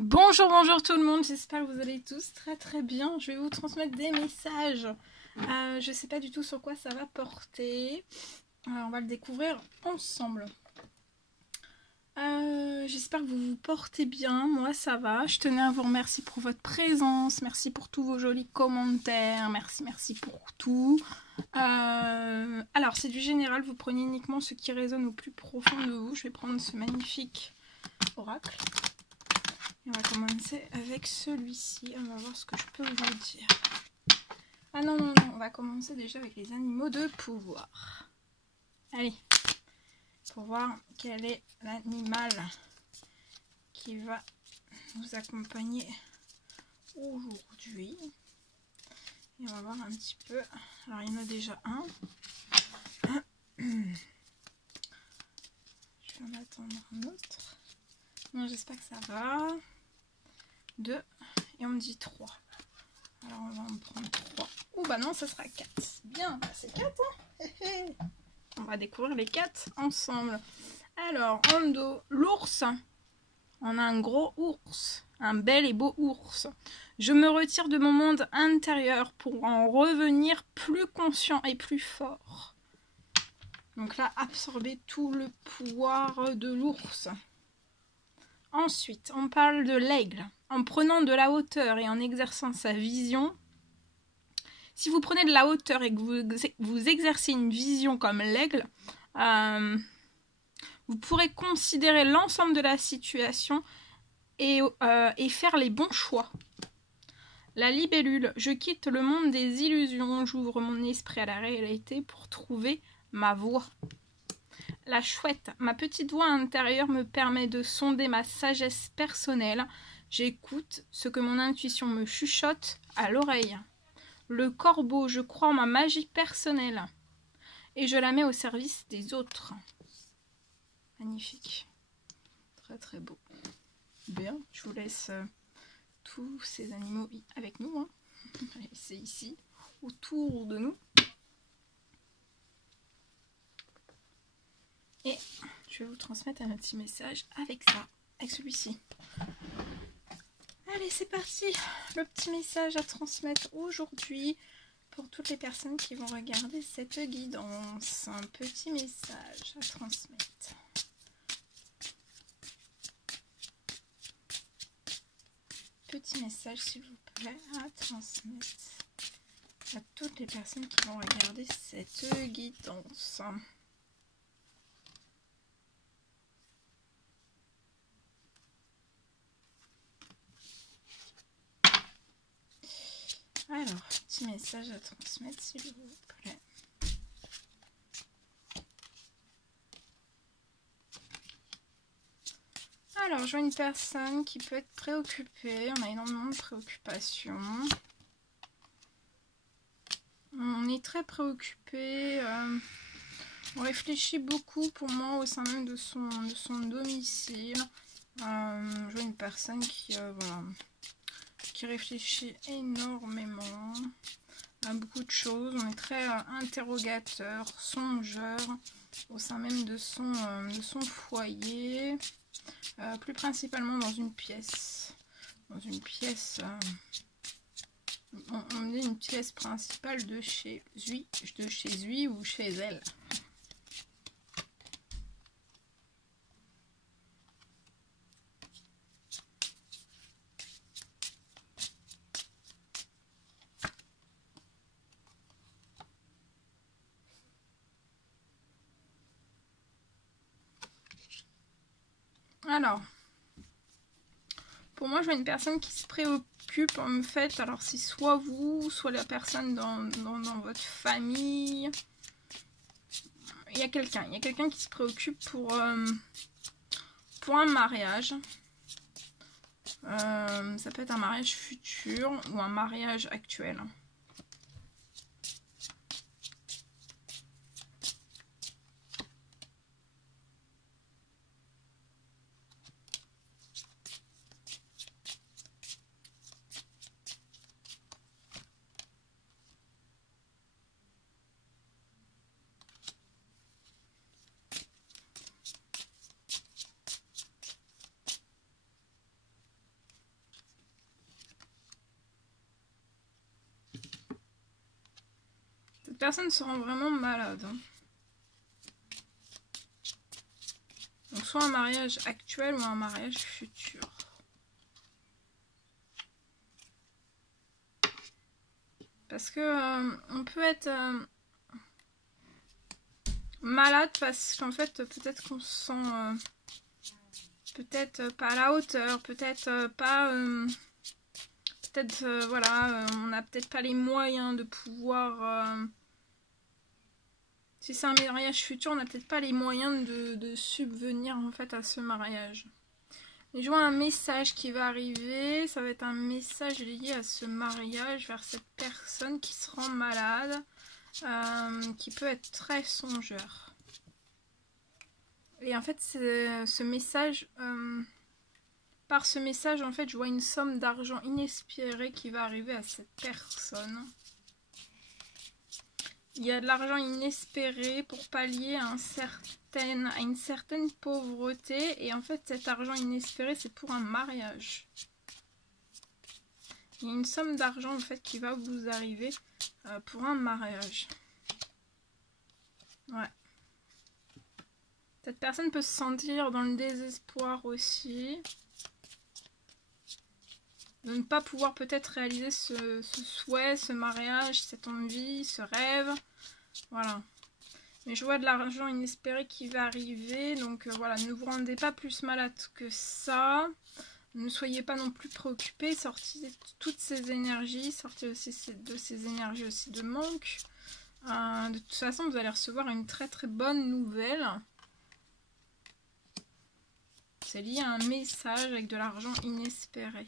Bonjour, bonjour tout le monde, j'espère que vous allez tous très bien. Je vais vous transmettre des messages. Je sais pas du tout sur quoi ça va porter. On va le découvrir ensemble. J'espère que vous vous portez bien, moi ça va. Je tenais à vous remercier pour votre présence, merci pour tous vos jolis commentaires, merci pour tout. Alors c'est du général, vous prenez uniquement ce qui résonne au plus profond de vous. Je vais prendre ce magnifique oracle. On va commencer avec celui-ci. On va voir ce que je peux vous dire. Ah non, on va commencer déjà avec les animaux de pouvoir. Allez, pour voir quel est l'animal qui va nous accompagner aujourd'hui. Et on va voir un petit peu. Alors, il y en a déjà un. Je vais en attendre un autre. Non, j'espère que ça va. 2 et on me dit 3. Alors on va en prendre 3. Ouh bah non, ça sera 4. Bien, c'est 4 hein. On va découvrir les 4 ensemble. Alors en dos, l'ours. On a un gros ours, un bel et beau ours. Je me retire de mon monde intérieur pour en revenir plus conscient et plus fort. Donc là, absorber tout le pouvoir de l'ours. Ensuite, on parle de l'aigle. En prenant de la hauteur et en exerçant sa vision, si vous prenez de la hauteur et que vous exercez une vision comme l'aigle, vous pourrez considérer l'ensemble de la situation et faire les bons choix. La libellule, je quitte le monde des illusions, j'ouvre mon esprit à la réalité pour trouver ma voie. La chouette, ma petite voix intérieure me permet de sonder ma sagesse personnelle. J'écoute ce que mon intuition me chuchote à l'oreille. Le corbeau, je crois en ma magie personnelle et je la mets au service des autres. Magnifique. Très beau. Bien, je vous laisse tous ces animaux avec nous. Hein. C'est ici, autour de nous. Et je vais vous transmettre un petit message avec ça, avec celui-ci. Allez, c'est parti. Le petit message à transmettre aujourd'hui pour toutes les personnes qui vont regarder cette guidance. Un petit message à transmettre. Petit message, s'il vous plaît, à transmettre à toutes les personnes qui vont regarder cette guidance. Alors, petit message à transmettre, s'il vous plaît. Alors, je vois une personne qui peut être préoccupée. On a énormément de préoccupations. On est très préoccupé. On réfléchit beaucoup pour moi au sein même de son domicile. Je vois une personne qui, voilà, qui réfléchit énormément à beaucoup de choses. On est très interrogateur, songeur au sein même de son foyer, plus principalement dans une pièce. Dans une pièce, on est une pièce principale de chez lui ou chez elle. Alors, pour moi, je vois une personne qui se préoccupe en fait. Alors, c'est soit vous, soit la personne dans votre famille. Il y a quelqu'un qui se préoccupe pour un mariage. Ça peut être un mariage futur ou un mariage actuel. Cette personne se rend vraiment malade. Hein. Donc soit un mariage actuel ou un mariage futur. Parce que on peut être malade parce qu'en fait peut-être qu'on se sent peut-être pas à la hauteur, peut-être pas... peut-être voilà, on n'a peut-être pas les moyens de pouvoir... si c'est un mariage futur, on n'a peut-être pas les moyens de subvenir en fait à ce mariage. Et je vois un message qui va arriver, ça va être un message lié à ce mariage vers cette personne qui se rend malade, qui peut être très songeur. Et en fait, ce message, par ce message, en fait, je vois une somme d'argent inespérée qui va arriver à cette personne. Il y a de l'argent inespéré pour pallier à une certaine pauvreté. Et en fait, cet argent inespéré, c'est pour un mariage. Il y a une somme d'argent en fait qui va vous arriver pour un mariage. Ouais. Cette personne peut se sentir dans le désespoir aussi. De ne pas pouvoir peut-être réaliser ce souhait, ce mariage, cette envie, ce rêve. Voilà. Mais je vois de l'argent inespéré qui va arriver. Donc voilà, ne vous rendez pas plus malade que ça. Ne soyez pas non plus préoccupés. Sortez toutes ces énergies. Sortez aussi de ces énergies aussi de manque. De toute façon, vous allez recevoir une très très bonne nouvelle. C'est lié à un message avec de l'argent inespéré.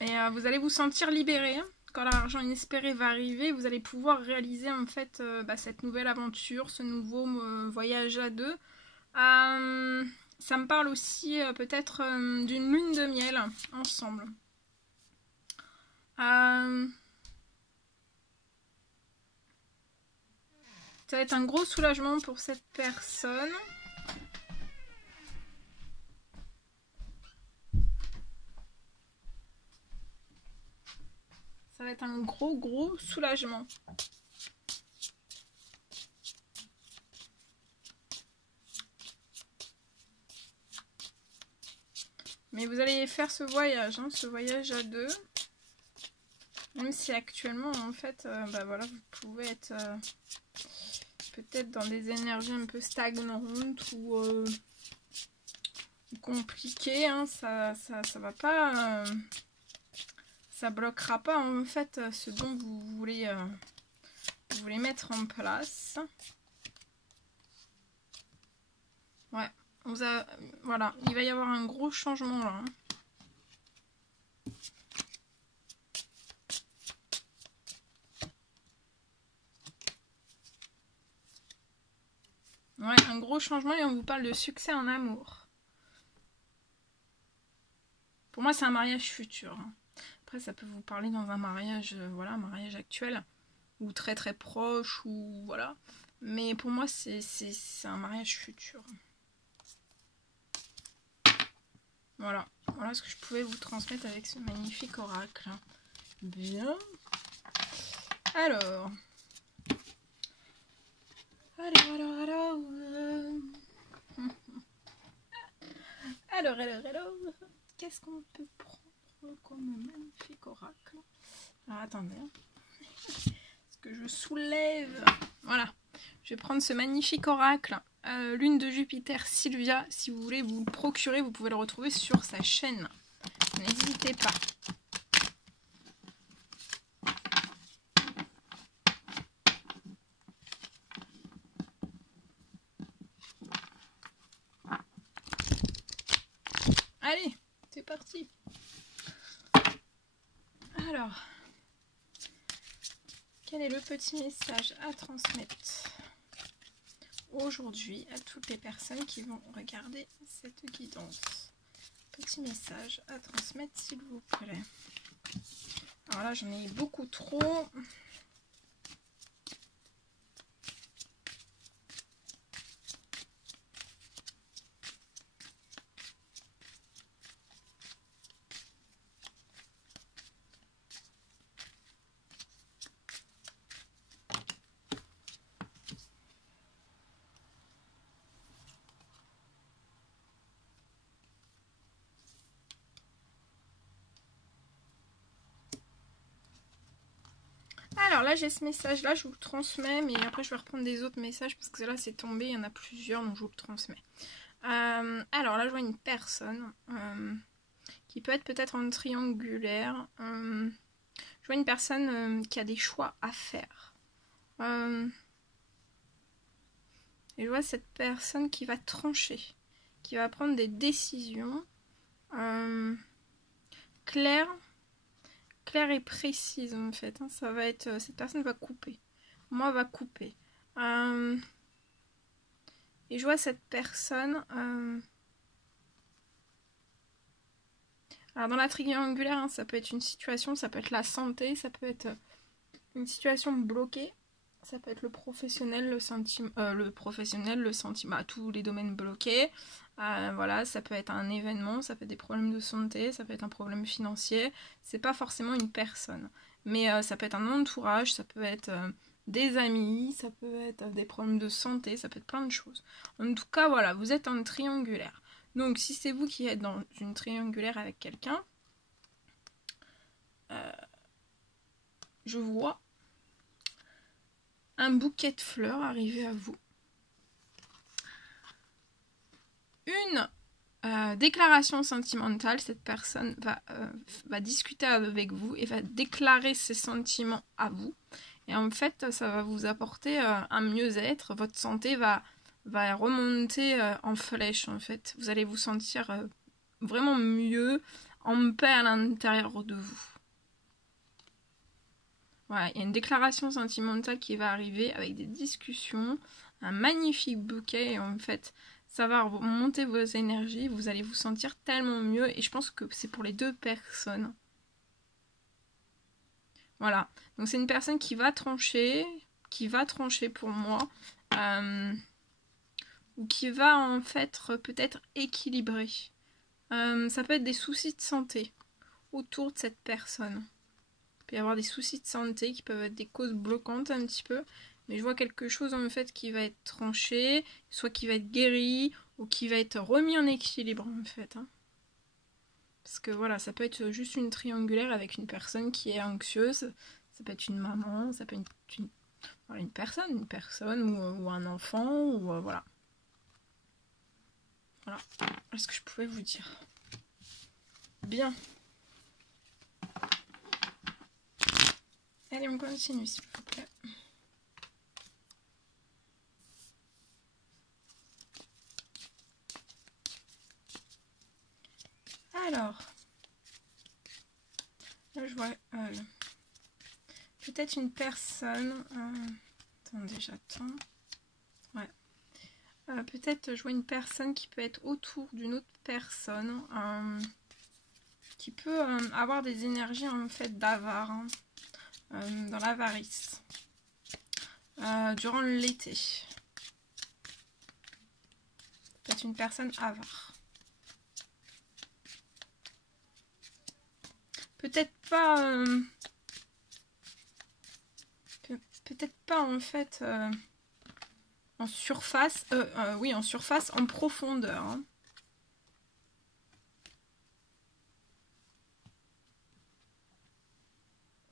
Et vous allez vous sentir libéré. Hein. Quand l'argent inespéré va arriver, vous allez pouvoir réaliser en fait cette nouvelle aventure, ce nouveau voyage à deux. Ça me parle aussi peut-être d'une lune de miel ensemble. Ça va être un gros soulagement pour cette personne. Ça va être un gros soulagement. Mais vous allez faire ce voyage à deux. Même si actuellement, en fait, voilà, vous pouvez être peut-être dans des énergies un peu stagnantes ou compliquées. Hein, ça va pas... ça bloquera pas, en fait, ce dont vous voulez mettre en place. Ouais. Voilà, il va y avoir un gros changement là. Hein. Ouais, un gros changement et on vous parle de succès en amour. Pour moi, c'est un mariage futur. Hein. Après, ça peut vous parler dans un mariage, voilà, un mariage actuel ou très très proche ou voilà. Mais pour moi, c'est un mariage futur. Voilà ce que je pouvais vous transmettre avec ce magnifique oracle. Bien. Alors. Alors. Qu'est-ce qu'on peut prendre comme magnifique oracle? Alors, attendez. Est-ce que je soulève? Voilà. Je vais prendre ce magnifique oracle. Lune de Jupiter, Sylvia. Si vous voulez vous le procurer, vous pouvez le retrouver sur sa chaîne. N'hésitez pas. Allez, c'est parti. Alors, quel est le petit message à transmettre aujourd'hui à toutes les personnes qui vont regarder cette guidance? Petit message à transmettre, s'il vous plaît. Alors là, j'en ai beaucoup trop. Alors là j'ai ce message là, je vous le transmets, mais après je vais reprendre des autres messages parce que là c'est tombé, il y en a plusieurs donc je vous le transmets. Alors là je vois une personne qui peut être peut-être en triangulaire. Je vois une personne qui a des choix à faire. Et je vois cette personne qui va trancher, qui va prendre des décisions claires et précise en fait. Hein. Ça va être, cette personne va couper. Moi va couper. Et je vois cette personne. Alors dans la triangulaire, hein, ça peut être une situation, ça peut être la santé, ça peut être une situation bloquée, ça peut être le professionnel, le sentiment, tous les domaines bloqués. Voilà, ça peut être un événement, ça peut être des problèmes de santé, ça peut être un problème financier. C'est pas forcément une personne, mais ça peut être un entourage, ça peut être des amis, ça peut être des problèmes de santé, ça peut être plein de choses. En tout cas, voilà, vous êtes en triangulaire. Donc, si c'est vous qui êtes dans une triangulaire avec quelqu'un, je vois un bouquet de fleurs arriver à vous. Une déclaration sentimentale, cette personne va discuter avec vous et va déclarer ses sentiments à vous. Et en fait, ça va vous apporter un mieux-être. Votre santé va remonter en flèche, en fait. Vous allez vous sentir vraiment mieux, en paix à l'intérieur de vous. Voilà, il y a une déclaration sentimentale qui va arriver avec des discussions, un magnifique bouquet, et en fait, ça va remonter vos énergies, vous allez vous sentir tellement mieux, et je pense que c'est pour les deux personnes. Voilà, donc c'est une personne qui va trancher pour moi, ou qui va en fait peut-être équilibrer. Ça peut être des soucis de santé autour de cette personne. Il peut y avoir des soucis de santé qui peuvent être des causes bloquantes un petit peu, mais je vois quelque chose en fait qui va être tranché, soit qui va être guéri, ou qui va être remis en équilibre en fait. Hein. Parce que voilà, ça peut être juste une triangulaire avec une personne qui est anxieuse, ça peut être une maman, ça peut être une personne ou un enfant, ou voilà. Voilà, ce que je pouvais vous dire. Bien. Allez, on continue s'il vous plaît. Alors, là je vois peut-être une personne. Attendez, j'attends. Ouais. Peut-être je vois une personne qui peut être autour d'une autre personne, qui peut avoir des énergies en fait d'avare, hein, dans l'avarice, durant l'été. Peut-être une personne avare. Peut-être pas en fait en surface, oui en surface, en profondeur. Hein.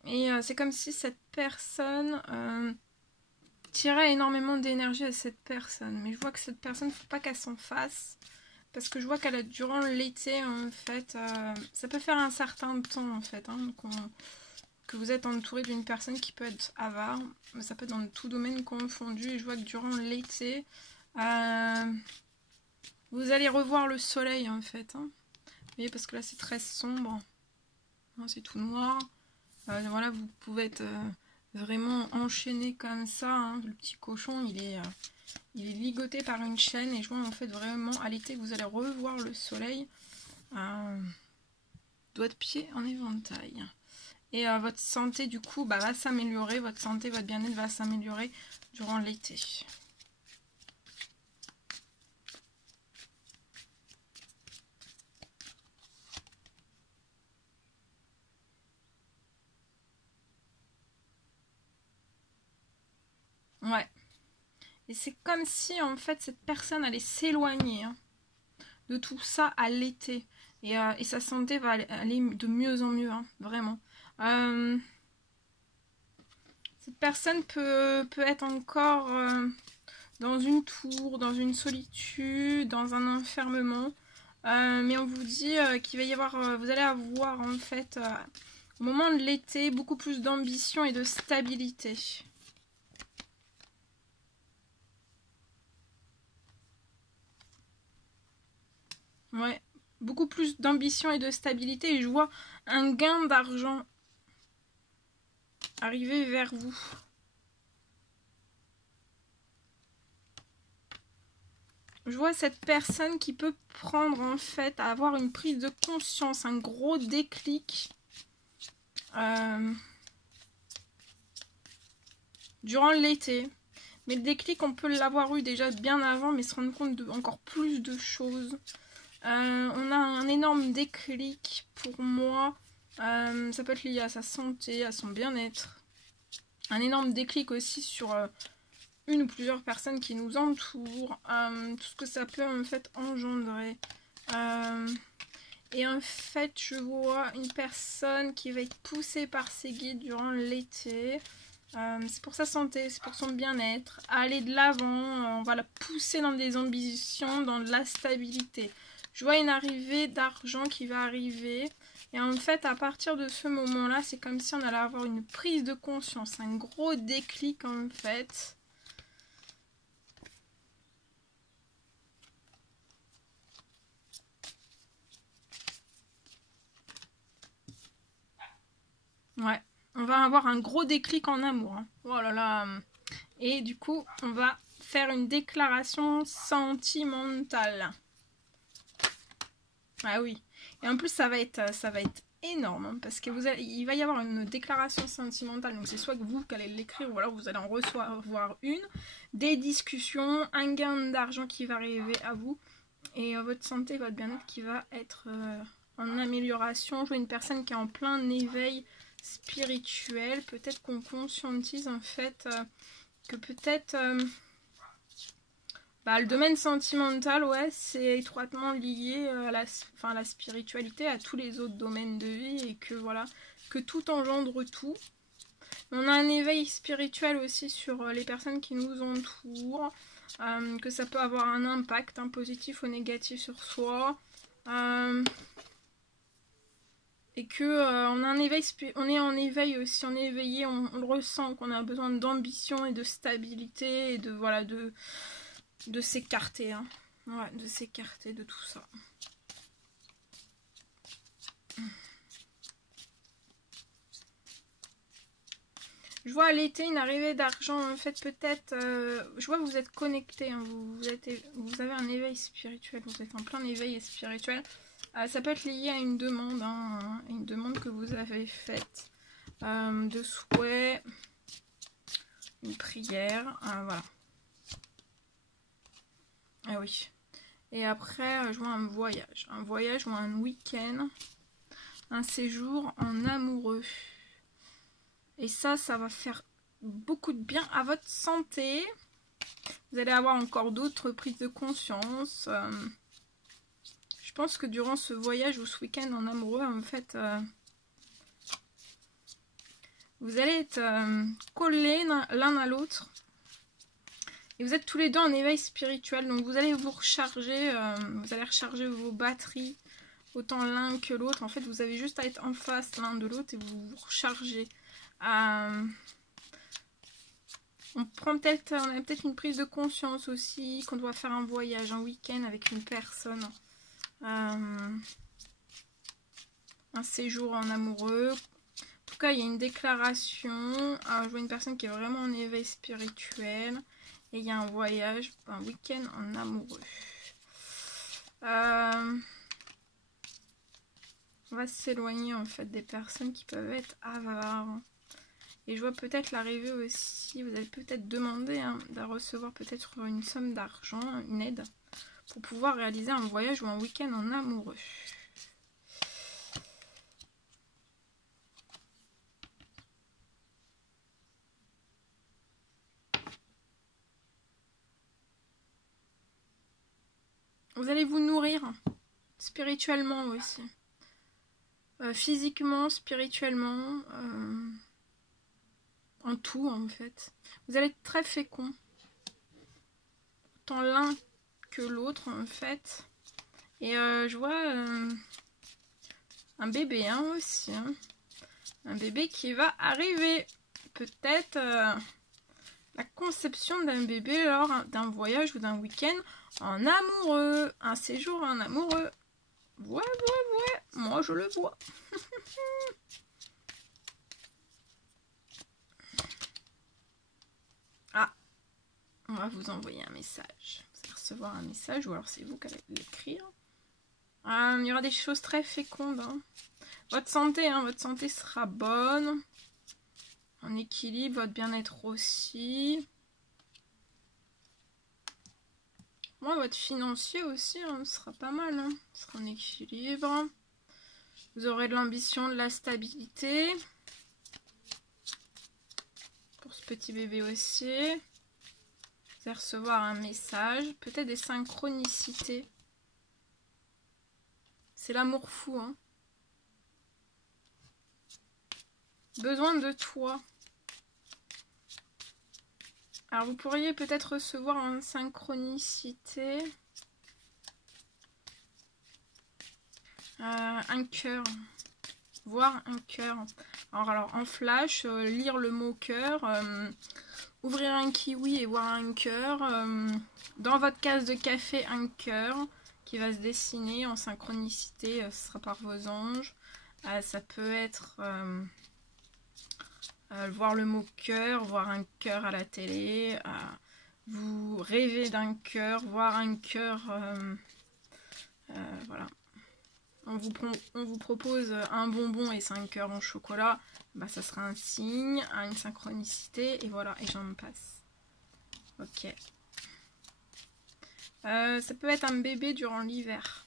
Et c'est comme si cette personne tirait énormément d'énergie à cette personne. Mais je vois que cette personne, il ne faut pas qu'elle s'en fasse. Parce que je vois qu'elle a durant l'été, en fait, ça peut faire un certain temps, en fait, hein, que vous êtes entouré d'une personne qui peut être avare. Mais ça peut être dans tout domaine confondu. Et je vois que durant l'été, vous allez revoir le soleil, en fait. Hein. Vous voyez, parce que là, c'est très sombre. C'est tout noir. Voilà, vous pouvez être vraiment enchaîné comme ça. Hein. Le petit cochon, il est ligoté par une chaîne. Et je vois en fait vraiment à l'été que vous allez revoir le soleil. Doigt de pied en éventail. Et votre santé du coup va s'améliorer, votre santé, votre bien-être va s'améliorer durant l'été. Ouais. Et c'est comme si en fait cette personne allait s'éloigner de tout ça à l'été. Et sa santé va aller de mieux en mieux, hein, vraiment. Cette personne peut être encore dans une tour, dans une solitude, dans un enfermement. Mais on vous dit qu'il va y avoir, vous allez avoir en fait, au moment de l'été, beaucoup plus d'ambition et de stabilité. Ouais, beaucoup plus d'ambition et de stabilité. Et je vois un gain d'argent arriver vers vous. Je vois cette personne qui peut prendre en fait, avoir une prise de conscience, un gros déclic durant l'été. Mais le déclic, on peut l'avoir eu déjà bien avant, mais se rendre compte de encore plus de choses. On a un énorme déclic pour moi. Ça peut être lié à sa santé, à son bien-être. Un énorme déclic aussi sur une ou plusieurs personnes qui nous entourent. Tout ce que ça peut en fait engendrer. Et en fait, je vois une personne qui va être poussée par ses guides durant l'été. C'est pour sa santé, c'est pour son bien-être. Aller de l'avant, on va la pousser dans des ambitions, dans de la stabilité. Je vois une arrivée d'argent qui va arriver. Et en fait, à partir de ce moment-là, c'est comme si on allait avoir une prise de conscience, un gros déclic en fait. Ouais, on va avoir un gros déclic en amour. Hein. Oh là là. Et du coup, on va faire une déclaration sentimentale. Ah oui. Et en plus, ça va être énorme. Hein, parce que il va y avoir une déclaration sentimentale. Donc c'est soit que vous qui allez l'écrire, ou alors vous allez en recevoir une. Des discussions, un gain d'argent qui va arriver à vous. Et votre santé, votre bien-être qui va être en amélioration. Je vois une personne qui est en plein éveil spirituel. Peut-être qu'on conscientise en fait que peut-être le domaine sentimental, ouais, c'est étroitement lié à la spiritualité, à tous les autres domaines de vie et que voilà, que tout engendre tout. On a un éveil spirituel aussi sur les personnes qui nous entourent, que ça peut avoir un impact, un positif ou négatif sur soi. Et que on a un éveil, on est en éveil aussi, on est éveillé, on le ressent, qu'on a besoin d'ambition et de stabilité et de voilà de s'écarter, hein. Ouais, de s'écarter de tout ça. Je vois à l'été une arrivée d'argent, en fait peut-être, je vois que vous êtes connectés, hein, vous avez un éveil spirituel, vous êtes en plein éveil spirituel. Ça peut être lié à une demande, hein, une demande que vous avez faite, de souhait, une prière, voilà. Ah oui. Et après, je vois un voyage ou un week-end, un séjour en amoureux. Et ça va faire beaucoup de bien à votre santé. Vous allez avoir encore d'autres prises de conscience. Je pense que durant ce voyage ou ce week-end en amoureux, en fait, vous allez être collés l'un à l'autre. Et vous êtes tous les deux en éveil spirituel. Donc vous allez vous recharger, vous allez recharger vos batteries, autant l'un que l'autre. En fait, vous avez juste à être en face l'un de l'autre et vous vous rechargez. On a peut-être une prise de conscience aussi, qu'on doit faire un voyage, un week-end avec une personne. Un séjour en amoureux. En tout cas, il y a une déclaration. Je vois une personne qui est vraiment en éveil spirituel. Et il y a un voyage, un week-end en amoureux. On va s'éloigner en fait des personnes qui peuvent être avares. Et je vois peut-être l'arrivée aussi, vous allez peut-être demander de recevoir peut-être une somme d'argent, une aide, pour pouvoir réaliser un voyage ou un week-end en amoureux. Vous allez vous nourrir spirituellement aussi. Physiquement, spirituellement, en tout en fait. Vous allez être très fécond. Tant l'un que l'autre en fait. Et je vois un bébé aussi. Un bébé qui va arriver. Peut-être la conception d'un bébé lors d'un voyage ou d'un week-end en amoureux. Un séjour en amoureux. Ouais. Moi je le vois. Ah. On va vous envoyer un message. Vous allez recevoir un message ou alors c'est vous qui allez l'écrire. Il y aura des choses très fécondes. Votre santé sera bonne. En équilibre, votre bien-être aussi. Moi, votre financier aussi sera pas mal. Sera en équilibre. Vous aurez de l'ambition, de la stabilité. Pour ce petit bébé aussi. Vous allez recevoir un message. Peut-être des synchronicités. C'est l'amour fou. Besoin de toi. Alors vous pourriez peut-être recevoir en synchronicité un cœur. Voir un cœur. Alors en flash, lire le mot cœur. Ouvrir un kiwi et voir un cœur. Dans votre case de café, un cœur qui va se dessiner en synchronicité. Ce sera par vos anges. Ça peut être voir le mot cœur, voir un cœur à la télé. Vous rêvez d'un cœur, voir un cœur. Voilà. On vous propose un bonbon et 5 cœurs en chocolat. Bah, ça sera un signe, une synchronicité. Et voilà, et j'en passe. Ok. Ça peut être un bébé durant l'hiver.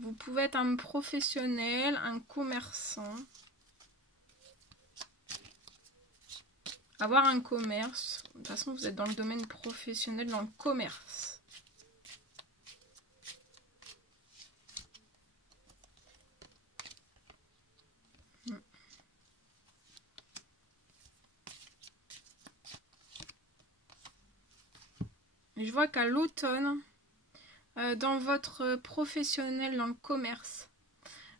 Vous pouvez être un professionnel, un commerçant. Avoir un commerce. De toute façon, vous êtes dans le domaine professionnel, dans le commerce. Et je vois qu'à l'automne, dans votre professionnel, dans le commerce,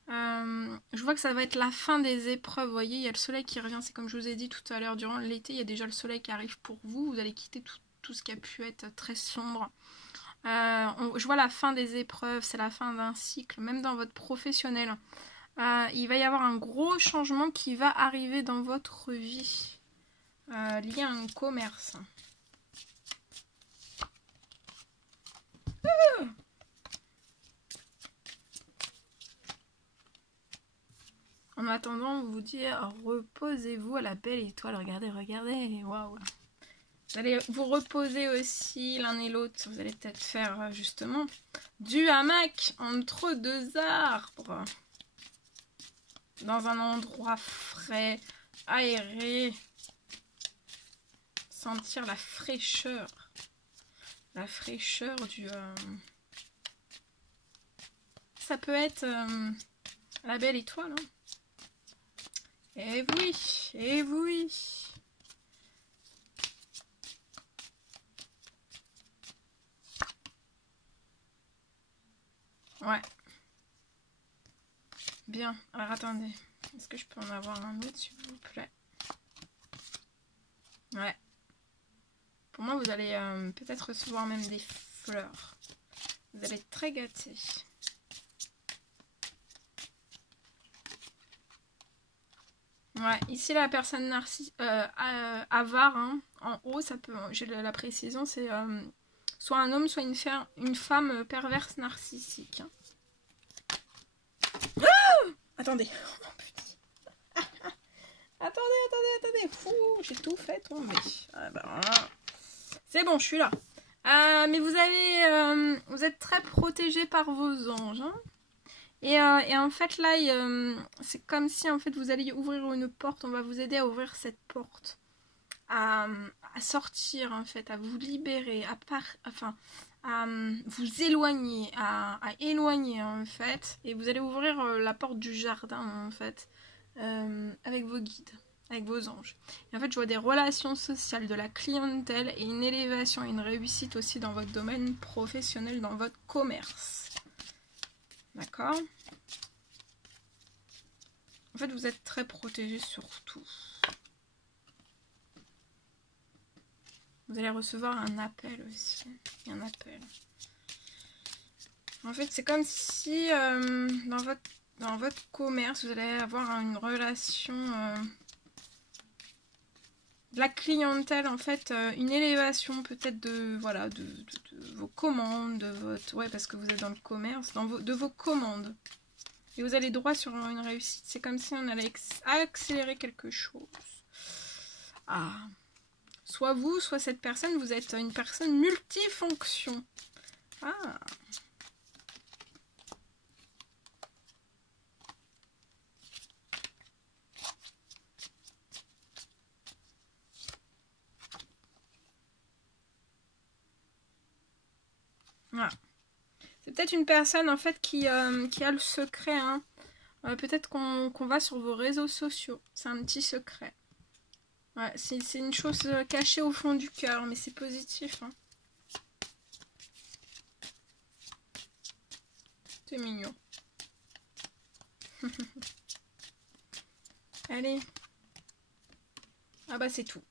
je vois que ça va être la fin des épreuves. Vous voyez, il y a le soleil qui revient. C'est comme je vous ai dit tout à l'heure, durant l'été, il y a déjà le soleil qui arrive pour vous. Vous allez quitter tout ce qui a pu être très sombre. Je vois la fin des épreuves, c'est la fin d'un cycle, même dans votre professionnel. Il va y avoir un gros changement qui va arriver dans votre vie, lié à un commerce. En attendant, vous dire reposez-vous à la belle étoile. Regardez, waouh. Vous allez vous reposer aussi l'un et l'autre. Vous allez peut-être faire justement du hamac entre deux arbres. Dans un endroit frais, aéré. Sentir la fraîcheur. La fraîcheur du... Ça peut être la belle étoile. Et oui. Ouais. Bien. Alors attendez. Est-ce que je peux en avoir un autre s'il vous plaît? Ouais. Pour moi, vous allez peut-être recevoir même des fleurs. Vous allez être très gâtés. Ouais, ici la personne avare, en haut, ça peut, j'ai la précision, c'est soit un homme, soit une femme perverse narcissique. Ah, attendez. Oh, putain. Attendez. Fou, j'ai tout fait tomber. Ah bah, voilà. C'est bon, je suis là. Mais vous êtes très protégé par vos anges. Hein. Et en fait, là, c'est comme si en fait vous alliez ouvrir une porte. On va vous aider à ouvrir cette porte. À sortir, en fait, à vous libérer, à vous éloigner, à éloigner, en fait. Et vous allez ouvrir la porte du jardin, en fait, avec vos guides, avec vos anges. Et en fait, je vois des relations sociales, de la clientèle et une élévation, une réussite aussi dans votre domaine professionnel, dans votre commerce. D'accord ? En fait, vous êtes très protégé sur tout. Vous allez recevoir un appel aussi. Un appel. En fait, c'est comme si dans votre commerce, vous allez avoir une relation de la clientèle, en fait, une élévation peut-être de vos commandes, de votre. Ouais, parce que vous êtes dans le commerce, de vos commandes. Et vous allez droit sur une réussite. C'est comme si on allait accélérer quelque chose. Ah. Soit vous, soit cette personne, vous êtes une personne multifonction. Ah. Voilà. C'est peut-être une personne en fait qui a le secret. Hein. Peut-être qu'on va sur vos réseaux sociaux. C'est un petit secret. Ouais, c'est une chose cachée au fond du cœur, mais c'est positif. Hein. C'est mignon. Allez. Ah bah c'est tout.